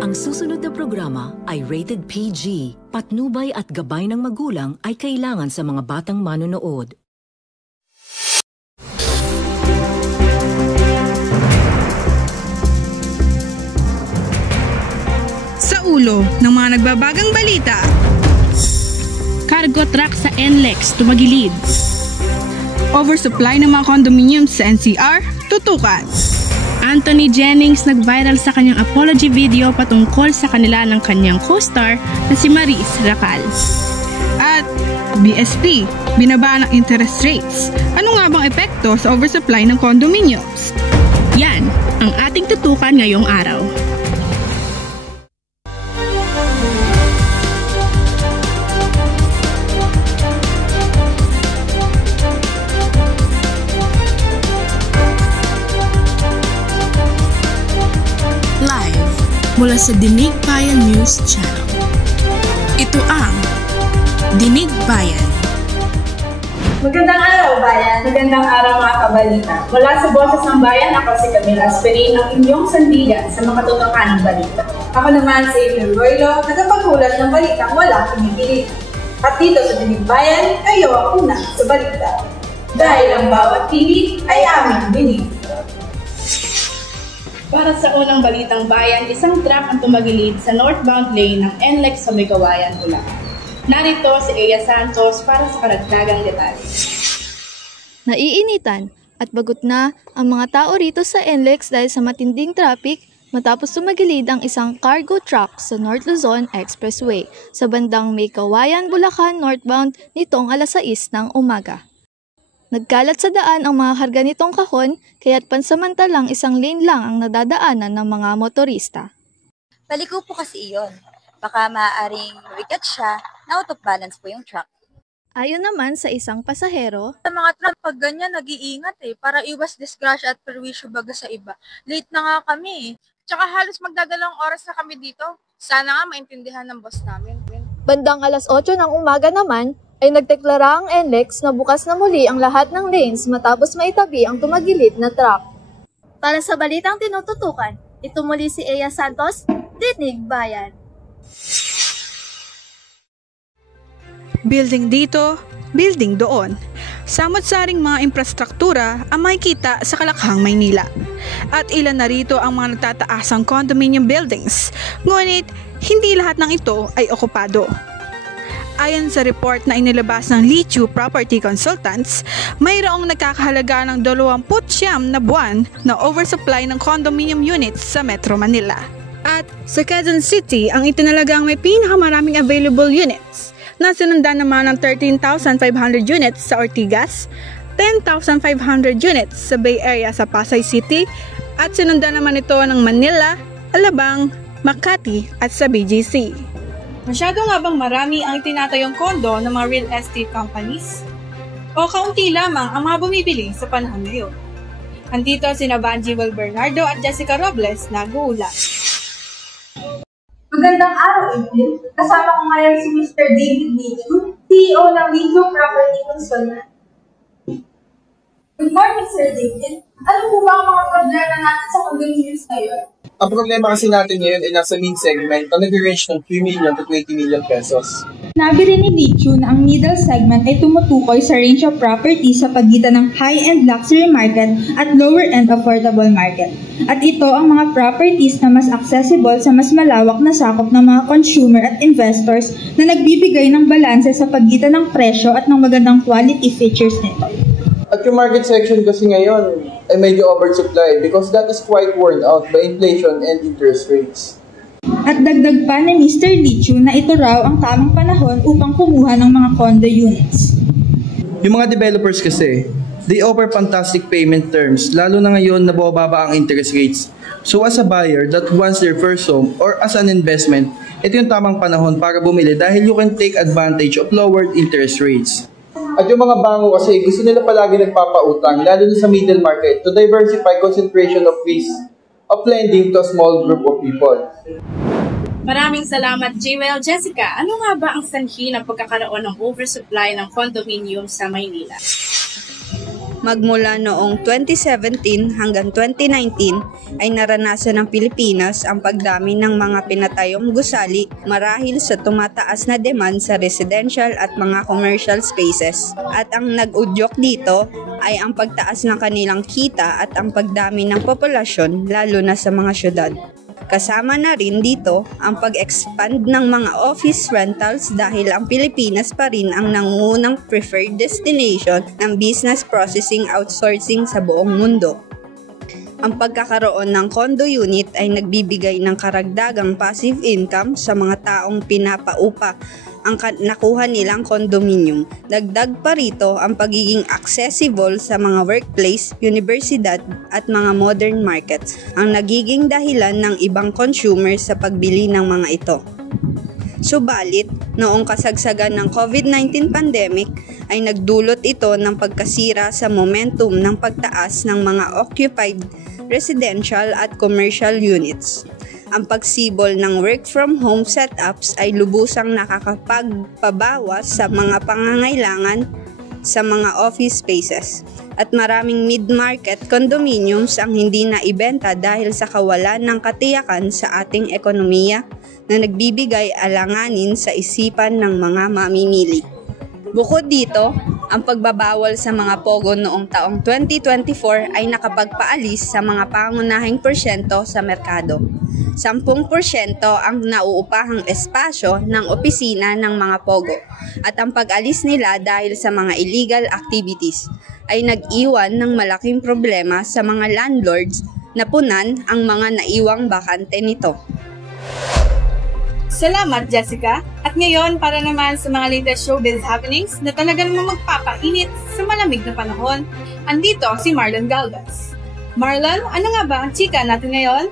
Ang susunod na programa ay rated PG. Patnubay at gabay ng magulang ay kailangan sa mga batang manonood. Sa ulo ng mga nagbabagang balita. Cargo truck sa NLEX tumagilid. Oversupply ng mga condominiums sa NCR, tutukan. Anthony Jennings nag-viral sa kanyang apology video patungkol sa kanila ng kanyang co-star na si Maris Racal. At BSP, binaba ng interest rates. Ano nga bang epekto sa oversupply ng condominiums? Yan ang ating tutukan ngayong araw. Mula sa Dinig Bayan News Channel. Ito ang Dinig Bayan. Magandang araw, Bayan! Magandang araw, mga kabalita. Mula sa Boses ng Bayan, ako si Camila Asperin, ang inyong sandigan sa mga katotohanang balita. Ako naman si April Roylo, nagpapaghulat ng balitang wala kinikilig. At dito sa Dinig Bayan, kayo ang una sa balita. Dahil ang bawat tinig ay aming dinig. Para sa unang balitang bayan, isang truck ang tumagilid sa northbound lane ng NLEX sa May Kawayan, Bulacan. Narito si Ea Santos para sa karagdagang detalye. Naiinitan at bagot na ang mga tao rito sa NLEX dahil sa matinding traffic matapos tumagilid ang isang cargo truck sa North Luzon Expressway sa bandang May Kawayan, Bulacan northbound nitong alas 6 ng umaga. Nagkalat sa daan ang mga karga nitong kahon, kaya't pansamantalang isang lane lang ang nadadaanan ng mga motorista. Paliko po kasi iyon. Baka maaaring mabigat siya na out of balance po yung truck. Ayon naman sa isang pasahero, sa mga truck pag ganyan nag-iingat para iwas disgrasya at perwisyo baga sa iba. Late na nga kami Tsaka halos magdadalawang oras na kami dito. Sana nga maintindihan ng boss namin. Bandang alas 8 ng umaga naman, ay nagdeklara ang NLEX na bukas na muli ang lahat ng lanes matapos maitabi ang tumagilid na truck. Para sa balitang tinututukan, ito muli si Ea Santos, Dinig Bayan. Building dito, building doon. Samot-saring mga infrastruktura ang makikita sa Kalakhang, Maynila. At ilan na rito ang mga nagtataasang condominium buildings, ngunit hindi lahat ng ito ay okupado. Ayon sa report na inilabas ng Lichu Property Consultants, mayroong nagkakahalaga ng 29 na buwan na oversupply ng condominium units sa Metro Manila. At sa Quezon City, ang itinalagang may pinakamaraming available units, na sinundan naman ng 13,500 units sa Ortigas, 10,500 units sa Bay Area sa Pasay City, at sinundan naman ito ng Manila, Alabang, Makati at sa BGC. Masyado nga bang marami ang itinatayong kondo ng mga real estate companies? O kaunti lamang ang mga bumibili sa panahon ngayon? Andito sina Banji Will Bernardo at Jessica Robles nag-uulat. Magandang araw, April. Kasama ko ngayon si Mr. David Lichu, CEO ng Lichu Property Consultants. Good morning, Sir David. Ano po ba ang mga problema natin sa condominiums ngayon? Ang problema kasi natin ngayon ay nasa mid segment na nag-range ng 3 million to 20 million pesos. Nabi rin ni Lichu na ang middle segment ay tumutukoy sa range of property sa pagitan ng high-end luxury market at lower-end affordable market. At ito ang mga properties na mas accessible sa mas malawak na sakop ng mga consumer at investors na nagbibigay ng balanse sa pagitan ng presyo at ng magandang quality features nito. At yung market section kasi ngayon ay medyo oversupply because that is quite worn out by inflation and interest rates. At dagdag pa ni Mr. Lichu na ito raw ang tamang panahon upang kumuha ng mga condo units. Yung mga developers kasi, they offer fantastic payment terms, lalo na ngayon na bababa ang interest rates. So as a buyer that wants their first home or as an investment, ito yung tamang panahon para bumili dahil you can take advantage of lowered interest rates. At yung mga banko kasi gusto nila palagi nagpapautang, lalo na sa middle market, to diversify concentration of risk of lending to a small group of people. Maraming salamat, Jewel. Jessica, ano nga ba ang sanhi ng pagkakaroon ng oversupply ng condominium sa Maynila? Magmula noong 2017 hanggang 2019 ay naranasan ng Pilipinas ang pagdami ng mga pinatayong gusali marahil sa tumataas na demand sa residential at mga commercial spaces. At ang nag-udyok dito ay ang pagtaas ng kanilang kita at ang pagdami ng populasyon lalo na sa mga syudad. Kasama na rin dito ang pag-expand ng mga office rentals dahil ang Pilipinas pa rin ang nangungunang preferred destination ng business processing outsourcing sa buong mundo. Ang pagkakaroon ng condo unit ay nagbibigay ng karagdagang passive income sa mga taong pinapaupa ang nakuha nilang condominium. Dagdag pa rito ang pagiging accessible sa mga workplace, universidad at mga modern markets ang nagiging dahilan ng ibang consumers sa pagbili ng mga ito. Subalit, noong kasagsagan ng COVID-19 pandemic ay nagdulot ito ng pagkasira sa momentum ng pagtaas ng mga occupied residential at commercial units. Ang pagsibol ng work-from-home setups ay lubusang nakakapagpabawas sa mga pangangailangan sa mga office spaces at maraming mid-market condominiums ang hindi naibenta dahil sa kawalan ng katiyakan sa ating ekonomiya na nagbibigay alanganin sa isipan ng mga mamimili. Bukod dito, ang pagbabawal sa mga pogo noong taong 2024 ay nakapagpaalis sa mga pangunahing porsyento sa merkado. 10% ang nauupahang espasyo ng opisina ng mga pogo at ang pag-alis nila dahil sa mga illegal activities ay nag-iwan ng malaking problema sa mga landlords na punan ang mga naiwang bakante nito. Salamat, Jessica. At ngayon, para naman sa mga latest showbiz happenings na talagang magpapainit sa malamig na panahon, andito si Marlon Galvez. Marlon, ano nga ba ang chika natin ngayon?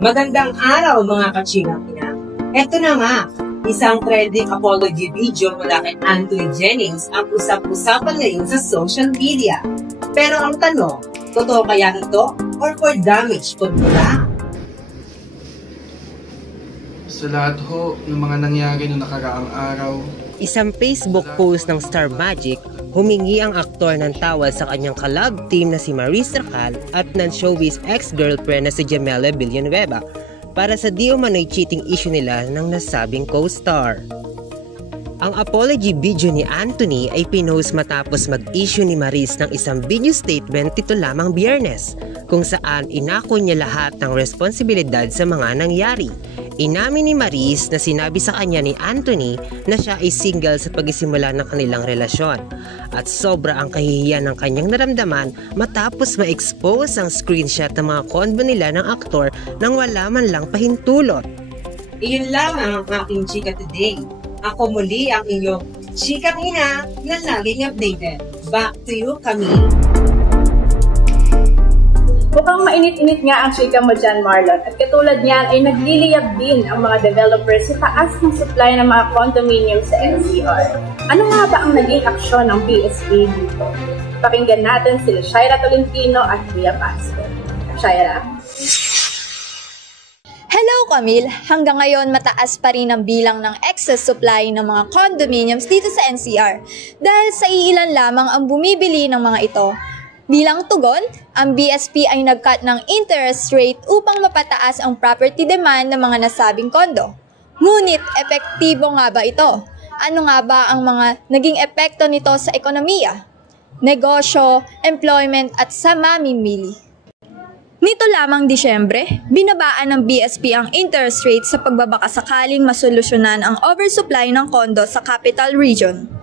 Magandang araw mga kachina-kina. Eto na nga, isang trending apology video mula kay Anthony Jennings ang usap-usapan ngayon sa social media. Pero ang tanong, totoo kaya ito or for damage control? Sa lahat ho ng mga nangyari noong nakaraang araw, isang Facebook post ng Star Magic, humingi ang aktor ng tawad sa kanyang collab team na si Maris Racal at ng showbiz ex-girlfriend na si Jamela Villanueva para sa di umano'y cheating issue nila ng nasabing co-star. Ang apology video ni Anthony ay pinost matapos mag-issue ni Maris ng isang video statement nito lamang Biyernes, kung saan inako niya lahat ng responsibilidad sa mga nangyari. Inamin ni Maris na sinabi sa kanya ni Anthony na siya ay single sa pagsisimula ng kanilang relasyon at sobra ang kahihiyan ng kanyang naramdaman matapos ma-expose ang screenshot ng mga convo nila ng aktor nang wala man lang pahintulot. Iyon lang ang aking chika today. Ako muli ang inyong chikang ina na laging updated. Back to you, Camille. Mukhang mainit-init nga ang chika mo dyan, Marlon. At katulad niyan ay nagliliyab din ang mga developers sa taas ng supply ng mga condominium sa NCR. Ano nga ba ang naging aksyon ng BSP dito? Pakinggan natin sila Shaira Tolentino at Kuya Pasco. Shaira? Hello Camille! Hanggang ngayon mataas pa rin ang bilang ng excess supply ng mga condominiums dito sa NCR dahil sa iilan lamang ang bumibili ng mga ito. Bilang tugon, ang BSP ay nag-cut ng interest rate upang mapataas ang property demand ng mga nasabing kondo. Ngunit epektibo nga ba ito? Ano nga ba ang mga naging epekto nito sa ekonomiya, negosyo, employment at sa mamimili? Nito lamang Disyembre, binabaan ng BSP ang interest rate sa pagbabaka sakaling masolusyonan ang oversupply ng kondo sa Capital Region.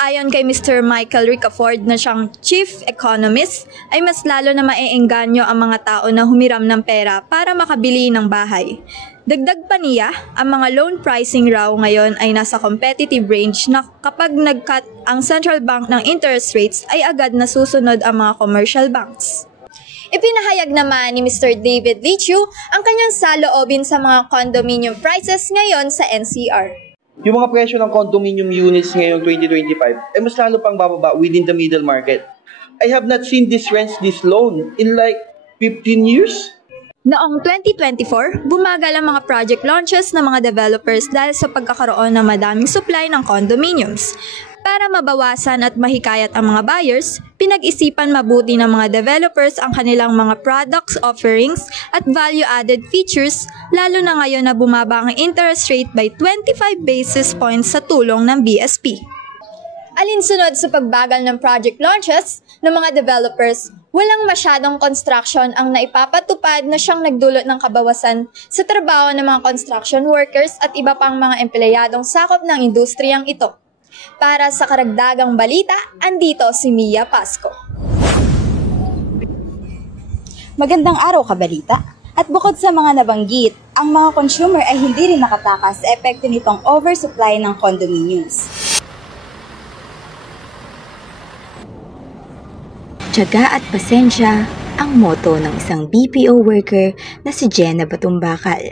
Ayon kay Mr. Michael Ricaford na siyang Chief Economist, ay mas lalo na maeengganyo ang mga tao na humiram ng pera para makabili ng bahay. Dagdag pa niya, ang mga loan pricing raw ngayon ay nasa competitive range na kapag nag-cut ang central bank ng interest rates ay agad nasusunod ang mga commercial banks. Ipinahayag naman ni Mr. David Lichu ang kanyang saloobin sa mga condominium prices ngayon sa NCR. yung mga presyo ng condominium units ngayong 2025 ay mas lalo pang bababa within the middle market. I have not seen this rents this low in like 15 years. Noong 2024, bumagal ang mga project launches ng mga developers dahil sa pagkakaroon ng madaming supply ng condominiums. Para mabawasan at mahikayat ang mga buyers, pinag-isipan mabuti ng mga developers ang kanilang mga products offerings at value-added features, lalo na ngayon na bumaba ang interest rate by 25 basis points sa tulong ng BSP. Alinsunod sa pagbagal ng project launches ng mga developers, walang masyadong construction ang naipapatupad na siyang nagdulot ng kabawasan sa trabaho ng mga construction workers at iba pang mga empleyadong sakop ng industriyang ito. Para sa karagdagang balita, andito si Mia Pasco. Magandang araw, kabalita. At bukod sa mga nabanggit, ang mga consumer ay hindi rin nakatakas sa epekto nitong oversupply ng condominiums. Tiyaga at pasensya ang motto ng isang BPO worker na si Jenna Batumbakal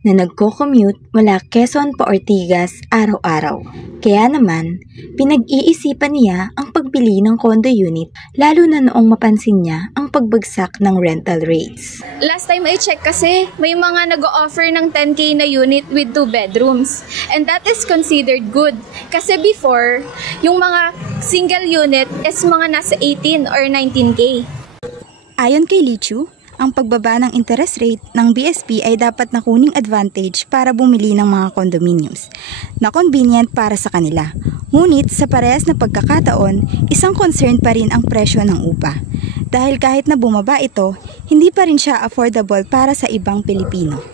na nagko-commute mula Quezon pa Ortigas araw-araw. Kaya naman, pinag-iisipan niya ang pagbili ng condo unit lalo na noong mapansin niya ang pagbagsak ng rental rates. Last time I check kasi, may mga nag-o-offer ng 10K na unit with 2 bedrooms. And that is considered good. Kasi before, yung mga single unit is mga nasa 18 or 19K. Ayon kay Lichu, ang pagbaba ng interest rate ng BSP ay dapat na kuning advantage para bumili ng mga condominiums na convenient para sa kanila. Ngunit sa parehas na pagkakataon, isang concern pa rin ang presyo ng upa. Dahil kahit na bumaba ito, hindi pa rin siya affordable para sa ibang Pilipino.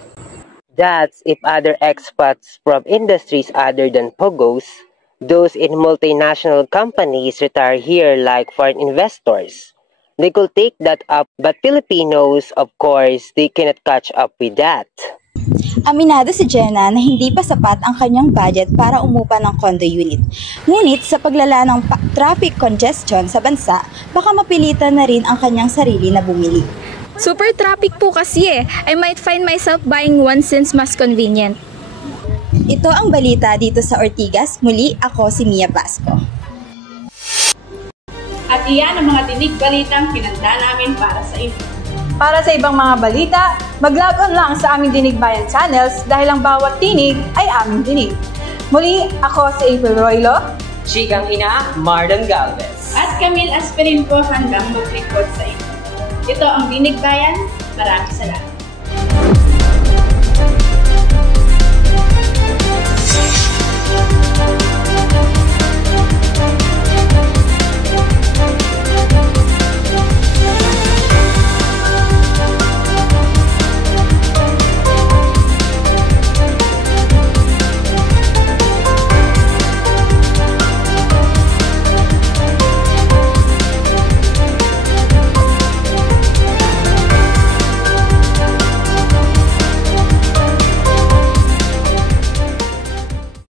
That's if other expats from industries other than POGOs, those in multinational companies retire here like foreign investors. They could take that up, but Filipinos, of course, they cannot catch up with that. Aminado si Jenna na hindi pa sapat ang kanyang budget para umupa ng condo unit. Ngunit sa paglala ng traffic congestion sa bansa, baka mapilitan na rin ang kanyang sarili na bumili. Super traffic po kasi I might find myself buying one since mas convenient. Ito ang balita dito sa Ortigas. Muli, ako si Mia Pasco. At iyan ang mga dinig balitang pinanda namin para sa inyo. Para sa ibang mga balita, mag-log on lang sa aming Dinig Bayan channels dahil ang bawat tinig ay aming dinig. Muli, ako si April Roylo, Chikang Ina, Marlon Galvez, at Camille Asperin po handang mag-report sa inyo. Ito ang Dinig Bayan. Maraming salamat.